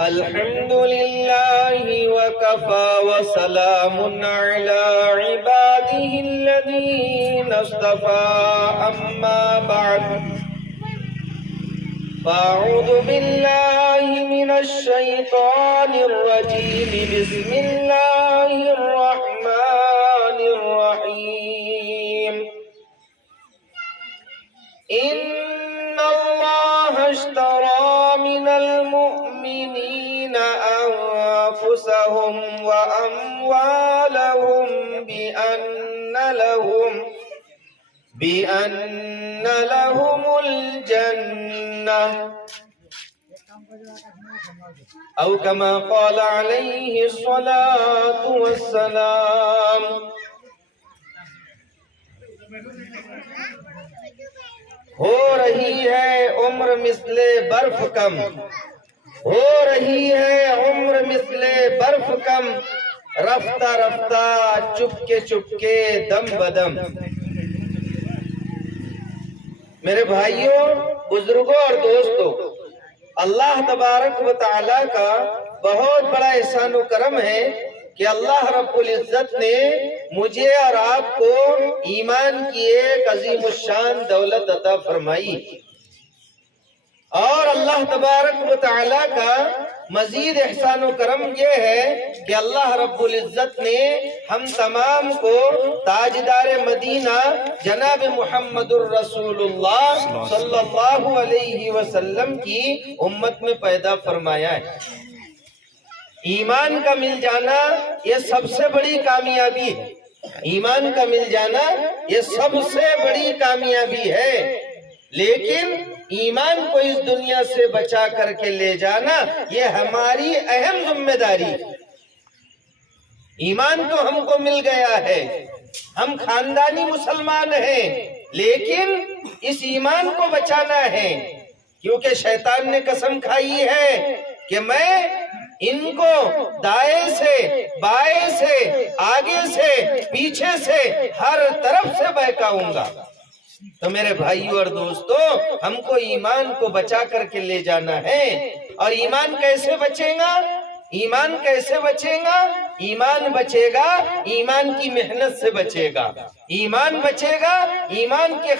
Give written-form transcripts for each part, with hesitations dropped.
الحمد لله وكفى وسلام على عباده الذين اصطفى أما بعد فأعوذ بالله من الشيطان الرجيم بسم الله الرحمن الرحيم إن الله اشترى من المؤمنين أنفسهم وأموالهم بأن لهم الجنة أو كما قال عليه الصلاة والسلام ہو رہی ہے عمر مثل برف کم، ہو رہی ہے عمر مثل برف کم، رفتہ رفتہ چپکے دم بدم۔ میرے بھائیوں، بزرگوں اور دوستوں، اللہ تبارک و تعالیٰ کا بہت بڑا احسان و کرم ہے کہ اللہ رب العزت نے مجھے اور آپ کو ایمان کی ایک عظیم الشان دولت عطا فرمائی، اور اللہ تبارک و تعالیٰ کا مزید احسان و کرم یہ ہے کہ اللہ رب العزت نے ہم تمام کو تاجدار مدینہ جناب محمد الرسول اللہ صلی اللہ علیہ وسلم کی امت میں پیدا فرمایا ہے۔ ایمان کا مل جانا یہ سب سے بڑی کامیابی ہے، ایمان کا مل جانا یہ سب سے بڑی کامیابی ہے، لیکن ایمان کو اس دنیا سے بچا کر کے لے جانا یہ ہماری اہم ذمہ داری ہے۔ ایمان تو ہم کو مل گیا ہے، ہم خاندانی مسلمان ہیں، لیکن اس ایمان کو بچانا ہے، کیونکہ شیطان نے قسم کھائی ہے کہ میں ان کو دائیں سے بائیں سے آگے سے پیچھے سے ہر طرف سے بہکاؤں گا۔ تو میرے بھائیوں اور دوستوں، ہم کو ایمان کو بچا کر کے لے جانا ہے۔ اور ایمان کیسے بچے گا؟ ایمان کیسے بچے گا؟ ایمان بچے گا ایمان کی محنت سے بچے گا، ایمان بچے گا ایمان کے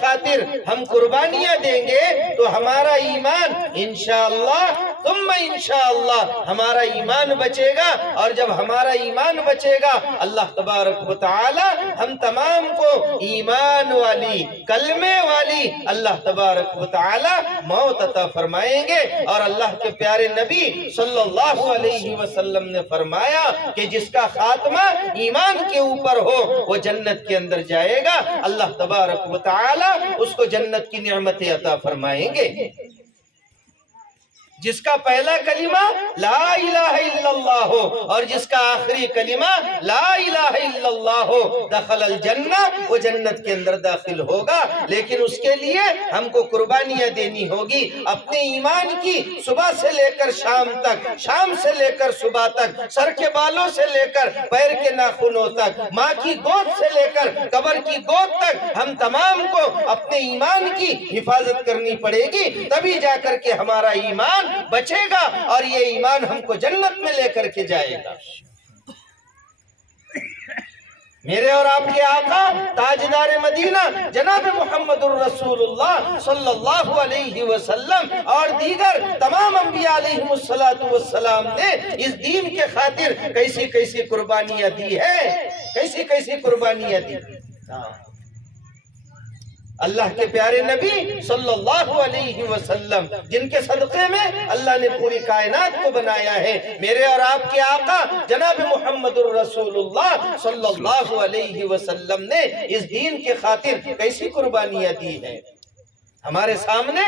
خاطر ہم قربانیاں دیں گے تو ہمارا ایمان انشاءاللہ ثم انشاءاللہ ہمارا ایمان بچے گا، اور جب ہمارا ایمان بچے گا اللہ تبارک و تعالی ہم تمام کو ایمان والی کلمے والی اللہ تبارک و تعالی موت عطا فرمائیں گے۔ اور اللہ کے پیارے نبی صلی اللہ علیہ وسلم نے فرمایا کہ جس کا خاتمہ ایمان کے اوپر ہو وہ جنت کے اندر جائے گا، اللہ تبارک و تعالی اس کو جنت کی نعمتیں عطا فرمائیں گے۔ جس کا پہلا کلمہ لا الہ الا اللہ ہو اور جس کا آخری کلمہ لا الہ الا اللہ ہو دخل الجنہ، وہ جنت کے اندر داخل ہوگا، لیکن اس کے لیے ہم کو قربانیاں دینی ہوگی اپنے ایمان کی، صبح سے لے کر شام تک، شام سے لے کر صبح تک، سر کے بالوں سے لے کر پیر کے ناخنوں تک، ماں کی گود سے لے کر قبر کی گود تک ہم تمام کو اپنے ایمان کی حفاظت کرنی پڑے گی، تبھی جا کر کے ہمارا ایمان بچے گا اور یہ ایمان ہم کو جنت میں لے کر کے جائے گا۔ میرے اور آپ کے آقا تاجدار مدینہ جناب محمد الرسول اللہ صلی اللہ علیہ وسلم اور دیگر تمام انبیاء علیہم السلام نے اس دین کے خاطر کیسی کیسی قربانیاں دی ہے، کیسی کیسی قربانیاں دی۔ اللہ کے پیارے نبی صلی اللہ علیہ وسلم جن کے صدقے میں اللہ نے پوری کائنات کو بنایا ہے، میرے اور آپ کے آقا جناب محمد الرسول اللہ صلی اللہ علیہ وسلم نے اس دین کے خاطر کیسی قربانیاں دی ہیں۔ ہمارے سامنے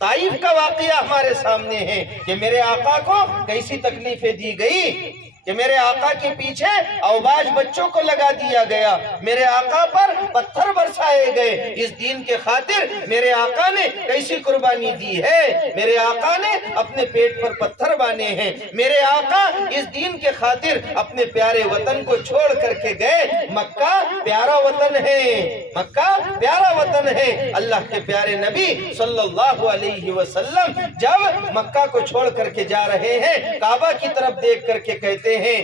طائف کا واقعہ ہمارے سامنے ہے کہ میرے آقا کو کیسی تکلیفیں دی گئی۔ کہ میرے آقا کے پیچھے اوباش بچوں کو لگا دیا گیا، میرے آقا پر پتھر برسائے گئے، اس دین کے خاطر میرے آقا نے کیسی قربانی دی ہے، میرے آقا نے اپنے پیٹ پر پتھر بانے ہیں، میرے آقا اس دین کے خاطر اپنے پیارے وطن کو چھوڑ کر کے گئے۔ مکہ پیارا وطن ہے، مکہ پیارا وطن ہے۔ اللہ کے پیارے نبی صلی اللہ علیہ وسلم جب مکہ کو چھوڑ کر کے جا رہے ہیں، کعبہ کی طرف دیکھ کر کے کہتے ہیں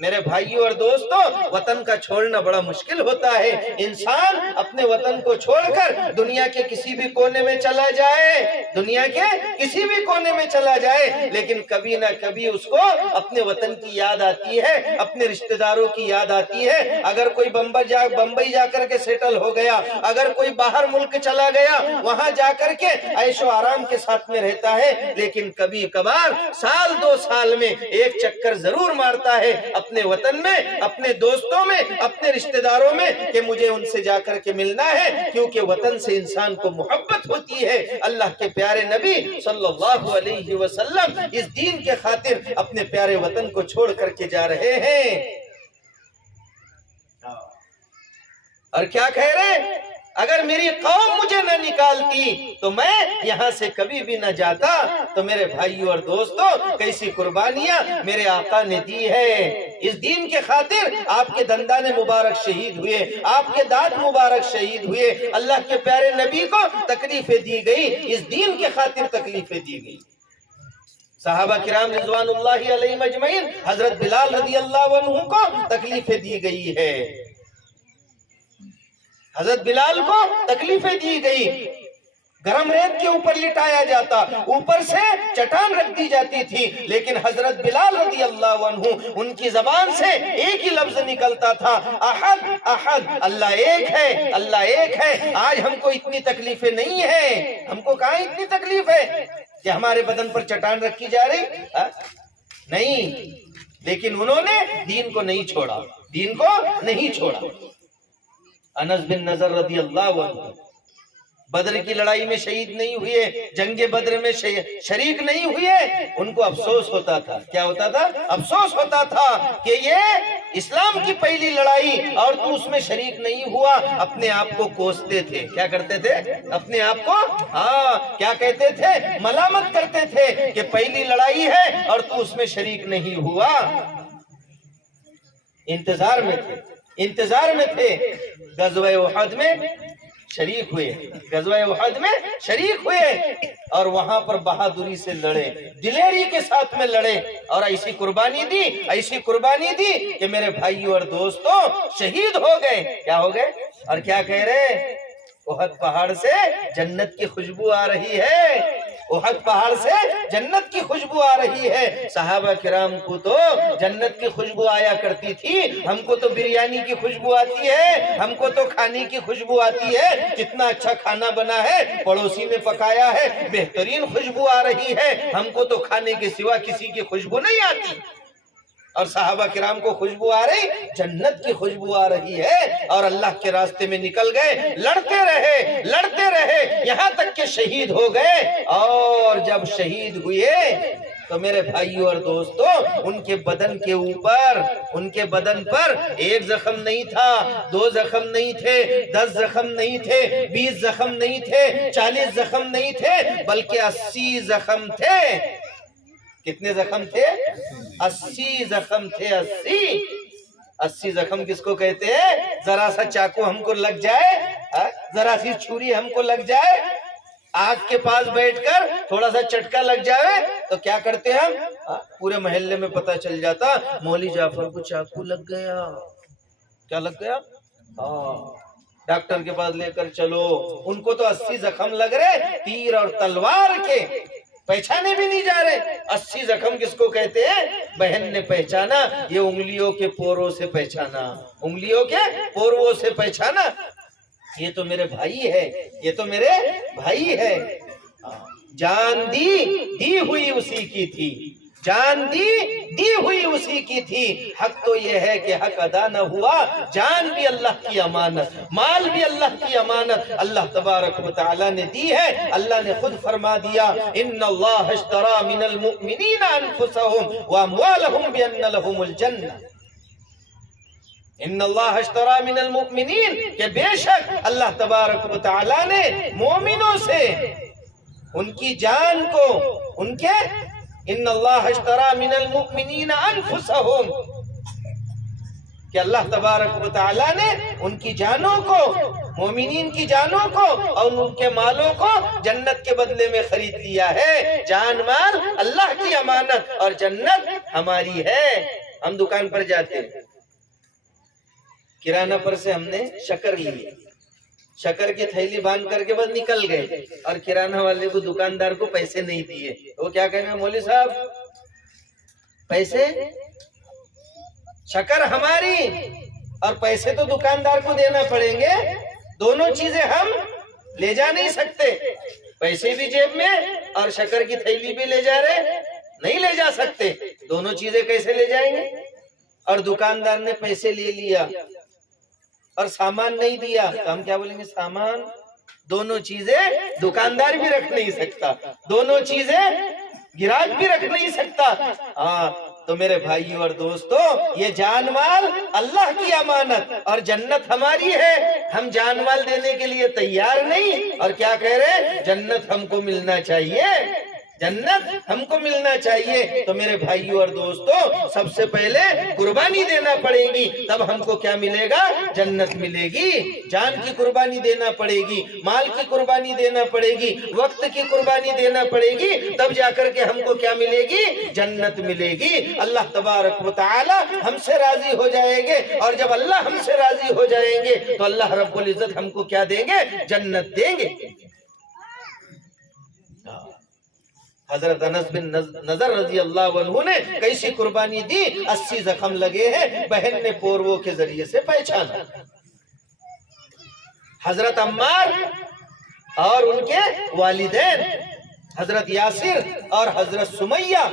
میرے بھائیوں اور دوستوں، وطن کا چھوڑنا بڑا مشکل ہوتا ہے۔ انسان اپنے وطن کو چھوڑ کر دنیا کے کسی بھی کونے میں چلا جائے، دنیا کے کسی بھی کونے میں چلا جائے، لیکن کبھی نہ کبھی اس کو اپنے وطن کی یاد آتی ہے، اپنے رشتہ داروں کی یاد آتی ہے۔ اگر کوئی بمبئی جا کر کے سیٹل ہو گیا، اگر کوئی باہر ملک چلا گیا، وہاں جا کر کے عیش و آرام کے ساتھ میں رہتا ہے، لیکن کبھی کبھار سال دو سال میں ایک چکر ضرور مارتا ہے اپنے وطن میں، اپنے دوستوں میں، اپنے رشتہ داروں میں، کہ مجھے ان سے جا کر کے ملنا ہے، کیونکہ وطن سے انسان کو محبت ہوتی ہے۔ اللہ کے پیارے نبی صلی اللہ علیہ وسلم اس دین کے خاطر اپنے پیارے وطن کو چھوڑ کر کے جا رہے ہیں، اور کیا کہہ رہے؟ اگر میری قوم مجھے نہ نکالتی تو میں یہاں سے کبھی بھی نہ جاتا۔ تو میرے بھائیوں اور دوستوں، کیسی قربانیاں میرے آقا نے دی ہے اس دین کے خاطر۔ آپ کے دندان مبارک شہید ہوئے، آپ کے دانت مبارک شہید ہوئے، اللہ کے پیارے نبی کو تکلیفیں دی گئی، اس دین کے خاطر تکلیفیں دی گئی۔ صحابہ کرام رضوان اللہ علیہم اجمعین، حضرت بلال رضی اللہ عنہ کو تکلیفیں دی گئی ہے، حضرت بلال کو تکلیفیں دی گئی، گرم ریت کے اوپر لٹایا جاتا، اوپر سے چٹان رکھ دی جاتی تھی، لیکن حضرت بلال رضی اللہ عنہ ان کی زبان سے ایک ہی لفظ نکلتا تھا، احد احد، اللہ ایک ہے، اللہ ایک ہے۔ آج ہم کو اتنی تکلیفیں نہیں ہیں، ہم کو کہاں اتنی تکلیف ہے کہ ہمارے بدن پر چٹان رکھی جا رہی؟ نہیں، لیکن انہوں نے دین کو نہیں چھوڑا، دین کو نہیں چھوڑا۔ انس بن نضر رضی اللہ عنہ بدر کی لڑائی میں شہید نہیں ہوئے، جنگ بدر میں شریک نہیں ہوئے، ان کو افسوس ہوتا تھا۔ کیا ہوتا تھا؟ افسوس ہوتا تھا کہ یہ اسلام کی پہلی لڑائی اور تو اس میں شریک نہیں ہوا۔ اپنے آپ کو کوستے تھے، کیا کرتے تھے؟ اپنے آپ کو کیا کہتے تھے؟ ملامت کرتے تھے کہ پہلی لڑائی ہے اور تو اس میں شریک نہیں ہوا۔ انتظار میں تھے، انتظار میں تھے، غزوہ احد میں شریک ہوئے، غزوہ احد میں شریک ہوئے، اور وہاں پر بہادری سے لڑے، دلیری کے ساتھ میں لڑے، اور ایسی قربانی دی، ایسی قربانی دی کہ میرے بھائیوں اور دوستوں شہید ہو گئے۔ کیا ہو گئے؟ اور کیا کہہ رہے؟ احد پہاڑ سے جنت کی خوشبو آ رہی ہے، احد پہاڑ سے جنت کی خوشبو آ رہی ہے۔ صحابہ کرام کو تو جنت کی خوشبو آیا کرتی تھی، ہم کو تو بریانی کی خوشبو آتی ہے، ہم کو تو کھانے کی خوشبو آتی ہے، کتنا اچھا کھانا بنا ہے، پڑوسی نے پکایا ہے، بہترین خوشبو آ رہی ہے، ہم کو تو کھانے کے سوا کسی کی خوشبو نہیں آتی۔ اور صحابہ کرام کو خوشبو آ رہی، جنت کی خوشبو آ رہی ہے، اور اللہ کے راستے میں نکل گئے، لڑتے رہے، لڑتے رہے، یہاں تک کہ شہید ہو گئے۔ اور جب شہید ہوئے تو میرے بھائیوں اور دوستوں، ان کے بدن کے اوپر، ان کے بدن پر ایک زخم نہیں تھا، دو زخم نہیں تھے، 10 زخم نہیں تھے، 20 زخم نہیں تھے، 40 زخم نہیں تھے، بلکہ 80 زخم تھے۔ کتنے زخم تھے؟ 80 زخم تھے، 80 زخم کس کو کہتے ہیں؟ ذرا سا چاقو ہم کو لگ جائے، ذرا سی چھری ہم کو لگ جائے، آگ کے پاس بیٹھ کر تھوڑا سا چٹکا لگ جائے تو کیا کرتے ہیں ہم؟ پورے محلے میں پتہ چل جاتا، مولوی جعفر کو چاقو لگ گیا۔ کیا لگ گیا؟ ڈاکٹر کے پاس لے کر چلو۔ ان کو تو 80 زخم لگ رہے، تیر اور تلوار کے، پہچانے بھی نہیں جا رہے۔ 80 زخم کس کو کہتے ہیں؟ بہن نے پہچانا، یہ انگلیوں کے پوروں سے پہچانا، انگلیوں کے پوروں سے پہچانا، یہ تو میرے بھائی ہے، یہ تو میرے بھائی ہے۔ جان دی ہوئی اسی کی تھی، جان دی ہوئی اسی کی تھی. حق تو یہ ہے کہ حق ادا نہ ہوا. جان بھی اللہ کی امانت، مال بھی اللہ کی امانت اللہ تبارک و تعالی نے دی ہے. اللہ نے خود فرما دیا ان اللہ اشترى من المؤمنین انفسهم واموالهم بان لهم الجنہ. ان اللہ اشترى من المؤمنین کہ بے شک اللہ تبارک و تعالی نے مومنوں سے ان کی جان کو، ان کے ان اللہ اشترى من المؤمنین انفسهم کہ اللہ تبارک و تعالی نے ان کی جانوں کو، مومنین کی جانوں کو اور ان کے مالوں کو جنت کے بدلے میں خرید لیا ہے. جان مال اللہ کی امانت اور جنت ہماری ہے. ہم دکان پر جاتے ہیں، کرانہ پر سے ہم نے شکر لی، شکر کی تھیلی باندھ کر کے بس نکل گئے اور کرانہ والے کو، دکاندار کو پیسے نہیں دیے. وہ کیا کہیں گے؟ مولوی صاحب پیسے، شکر ہماری اور پیسے تو دکاندار کو دینا پڑیں گے. دونوں چیزیں ہم لے جا نہیں سکتے. پیسے بھی جیب میں اور شکر کی تھیلی بھی لے جا رہے، نہیں لے جا سکتے. دونوں چیزیں کیسے لے جائیں گے؟ اور دکاندار نے پیسے لے لیا اور سامان نہیں دیا تو ہم کیا بولیں گے؟ سامان. دونوں چیزیں دکاندار بھی رکھ نہیں سکتا، دونوں چیزیں گراہک بھی رکھ نہیں سکتا. ہاں تو میرے بھائیوں اور دوستو، یہ جان مال اللہ کی امانت اور جنت ہماری ہے. ہم جان مال دینے کے لیے تیار نہیں اور کیا کہہ رہے؟ جنت ہم کو ملنا چاہیے، جنت ہم کو ملنا چاہیے. تو میرے بھائیوں اور دوستو، سب سے پہلے قربانی دینا پڑے گی، تب ہم کو کیا ملے گا؟ جنت ملے گی. جان کی قربانی دینا پڑے گی، مال کی قربانی دینا پڑے گی، وقت کی قربانی دینا پڑے گی، تب جا کر کے ہم کو کیا ملے گی؟ جنت ملے گی. اللہ تبارک و تعالی ہم سے راضی ہو جائیں گے اور جب اللہ ہم سے راضی ہو جائیں گے تو اللہ رب العزت ہم کو کیا دیں گے؟ جنت دیں گے. حضرت انس بن نضر رضی اللہ عنہ نے کیسی قربانی دی؟ 80 زخم لگے ہیں، بہن نے پورووں کے ذریعے سے پہچانا. حضرت عمار اور ان کے والدین حضرت یاسر اور حضرت سمیہ،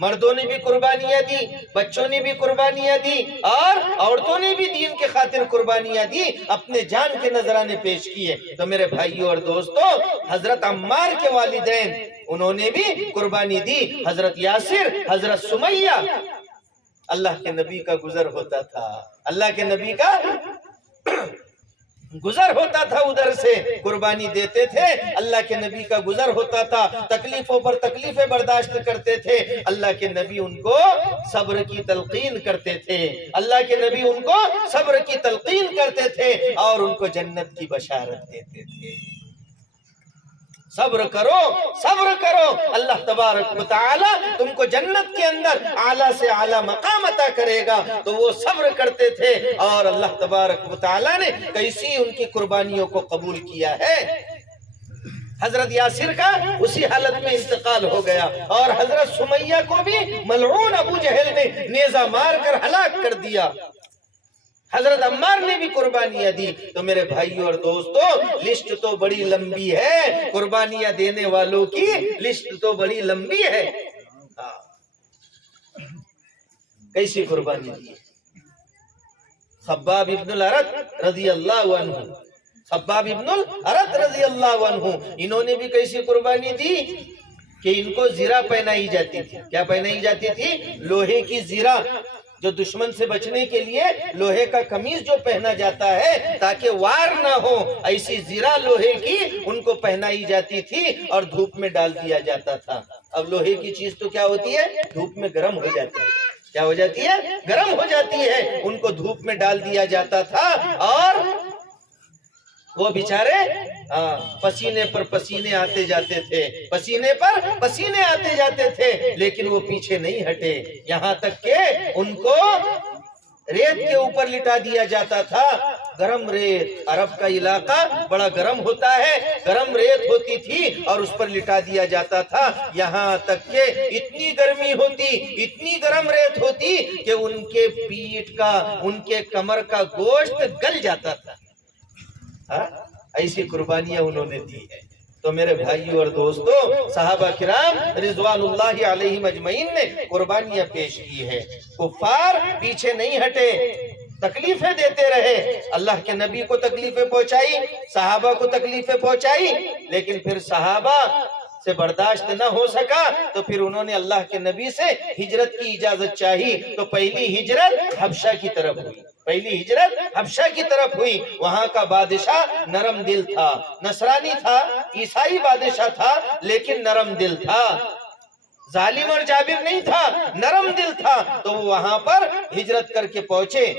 مردوں نے بھی قربانیاں دی، بچوں نے بھی قربانیاں دی اور عورتوں نے بھی دین کے خاطر قربانیاں دی، اپنے جان کے نذرانے پیش کیے. تو میرے بھائیوں اور دوستو، حضرت عمار کے والدین انہوں نے بھی قربانی دی. حضرت یاسر، حضرت سمیہ. اللہ کے نبی کا گزر ہوتا تھا، اللہ کے نبی کا گزر ہوتا تھا، ادھر سے قربانی دیتے تھے. اللہ کے نبی کا گزر ہوتا تھا، تکلیفوں پر تکلیفیں برداشت کرتے تھے. اللہ کے نبی ان کو صبر کی تلقین کرتے تھے، اللہ کے نبی ان کو صبر کی تلقین کرتے تھے اور ان کو جنت کی بشارت دیتے تھے. صبر کرو، صبر کرو، اللہ تبارک و تعالی تم کو جنت کے اندر اعلیٰ سے اعلیٰ مقام عطا کرے گا. تو وہ صبر کرتے تھے اور اللہ تبارک و تعالی نے کیسی ان کی قربانیوں کو قبول کیا ہے. حضرت یاسر کا اسی حالت میں انتقال ہو گیا اور حضرت سمیہ کو بھی ملعون ابو جہل نے نیزہ مار کر ہلاک کر دیا. حضرت عمار نے بھی قربانیاں دی. تو میرے بھائیوں اور دوستو، لسٹ تو بڑی لمبی ہے، قربانیاں دینے والوں کی لسٹ تو بڑی لمبی ہے. کیسی قربانی دی؟ خباب ابن الارت رضی اللہ عنہ، خباب ابن الارت رضی اللہ عنہ، انہوں نے بھی کیسی قربانی دی کہ ان کو زرہ پہنائی جاتی تھی. کیا پہنائی جاتی تھی؟ لوہے کی زرہ، جو دشمن سے بچنے کے لیے لوہے کا قمیص جو پہنا جاتا ہے تاکہ وار نہ ہو، ایسی زرہ لوہے کی ان کو پہنائی جاتی تھی اور دھوپ میں ڈال دیا جاتا تھا. اب لوہے کی چیز تو کیا ہوتی ہے؟ دھوپ میں گرم ہو جاتی ہے. کیا ہو جاتی ہے؟ گرم ہو جاتی ہے. ان کو دھوپ میں ڈال دیا جاتا تھا اور وہ بیچارے پسینے پر پسینے آتے جاتے تھے، پسینے پر پسینے آتے جاتے تھے، لیکن وہ پیچھے نہیں ہٹے، یہاں تک کہ ان کو ریت کے اوپر لٹا دیا جاتا تھا. گرم ریت، عرب کا علاقہ بڑا گرم ہوتا ہے، گرم ریت ہوتی تھی اور اس پر لٹا دیا جاتا تھا. یہاں تک کہ اتنی گرمی ہوتی، اتنی گرم ریت ہوتی کہ ان کے پیٹھ کا، ان کے کمر کا گوشت گل جاتا تھا. ایسی قربانیاں انہوں نے دی ہے. تو میرے بھائیوں اور دوستوں، صحابہ کرام رضوان اللہ علیہم اجمعین نے قربانیاں پیش کی ہے۔ کفار پیچھے نہیں ہٹے، تکلیفیں دیتے رہے، اللہ کے نبی کو تکلیفیں پہنچائی، صحابہ کو تکلیفیں پہنچائی، لیکن پھر صحابہ سے برداشت نہ ہو سکا تو پھر انہوں نے اللہ کے نبی سے ہجرت کی اجازت چاہی۔ تو پہلی ہجرت حبشہ کی طرف ہوئی، پہلی ہجرت حبشہ کی طرف ہوئی۔ وہاں کا بادشاہ نرم دل تھا، نصرانی تھا، عیسائی بادشاہ تھا، لیکن نرم دل تھا، ظالم اور جابر نہیں تھا، نرم دل تھا۔ تو وہ وہاں پر ہجرت کر کے پہنچے،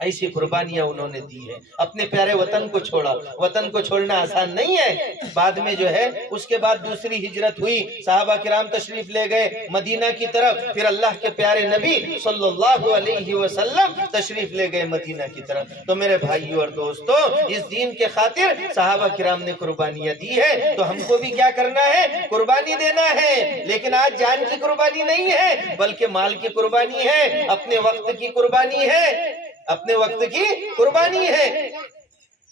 ایسی قربانیاں انہوں نے دی ہے، اپنے پیارے وطن کو چھوڑا۔ وطن کو چھوڑنا آسان نہیں ہے۔ بعد میں جو ہے اس کے بعد دوسری ہجرت ہوئی، صحابہ کرام تشریف لے گئے مدینہ کی طرف، پھر اللہ کے پیارے نبی صلی اللہ علیہ وسلم تشریف لے گئے مدینہ کی طرف۔ تو میرے بھائیوں اور دوستوں، اس دین کے خاطر صحابہ کرام نے قربانیاں دی ہے، تو ہم کو بھی کیا کرنا ہے؟ قربانی دینا ہے۔ لیکن آج جان کی قربانی نہیں ہے، بلکہ مال کی قربانی ہے، اپنے وقت کی قربانی ہے، اپنے وقت کی قربانی ہے۔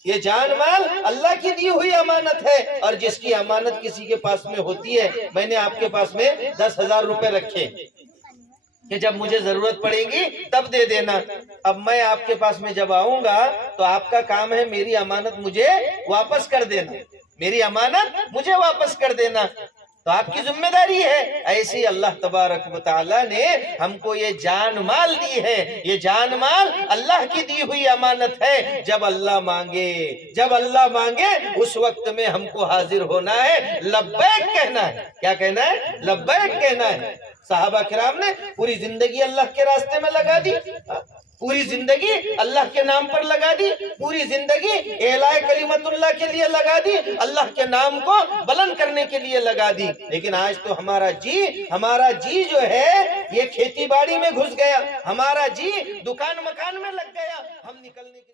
یہ جان مال اللہ کی دی ہوئی امانت ہے، اور جس کی امانت کسی کے پاس میں ہوتی ہے، میں نے آپ کے پاس میں 10,000 روپے رکھے کہ جب مجھے ضرورت پڑے گی تب دے دینا۔ اب میں آپ کے پاس میں جب آؤں گا تو آپ کا کام ہے میری امانت مجھے واپس کر دینا، میری امانت مجھے واپس کر دینا، تو آپ کی ذمہ داری ہے۔ ایسی اللہ تبارک و تعالی نے ہم کو یہ جان مال دی ہے، یہ جان مال اللہ کی دی ہوئی امانت ہے۔ جب اللہ مانگے، جب اللہ مانگے اس وقت میں ہم کو حاضر ہونا ہے، لبیک کہنا ہے۔ کیا کہنا ہے؟ لبیک کہنا ہے۔ صحابہ کرام نے پوری زندگی اللہ کے راستے میں لگا دی، پوری زندگی اللہ کے نام پر لگا دی، پوری زندگی اعلاء کلمت اللہ کے لیے لگا دی، اللہ کے نام کو بلند کرنے کے لیے لگا دی۔ لیکن آج تو ہمارا جی جو ہے یہ کھیتی باڑی میں گھس گیا، ہمارا جی دکان مکان میں لگ گیا، ہم نکلنے کے